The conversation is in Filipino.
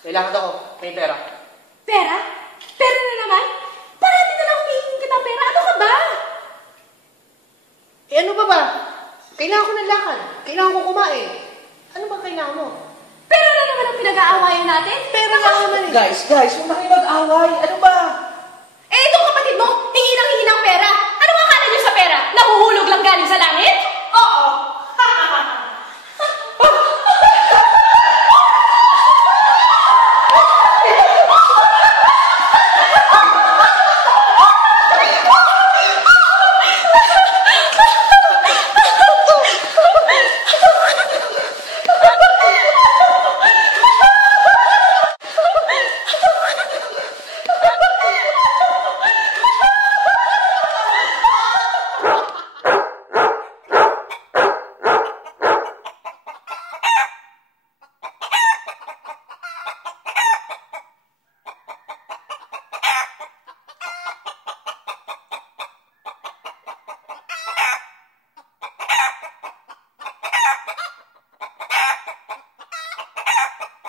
Kailangan ako. May pera. Pera? Pera na naman? Parati na lang humihingi kita pera. Ano ka ba? Eh ano ba? Kailangan ko ng lakad. Kailangan ko kumain. Ano ba kailangan mo? Pera na naman ang pinag-aawayan natin? Pera na naman eh. Guys, huwag na kayo mag-away. Ano ba? Eh, itong kapatid mo, hingi ng pera. Ano ang akala niyo sa pera? Nahuhulog lang galing sa langit.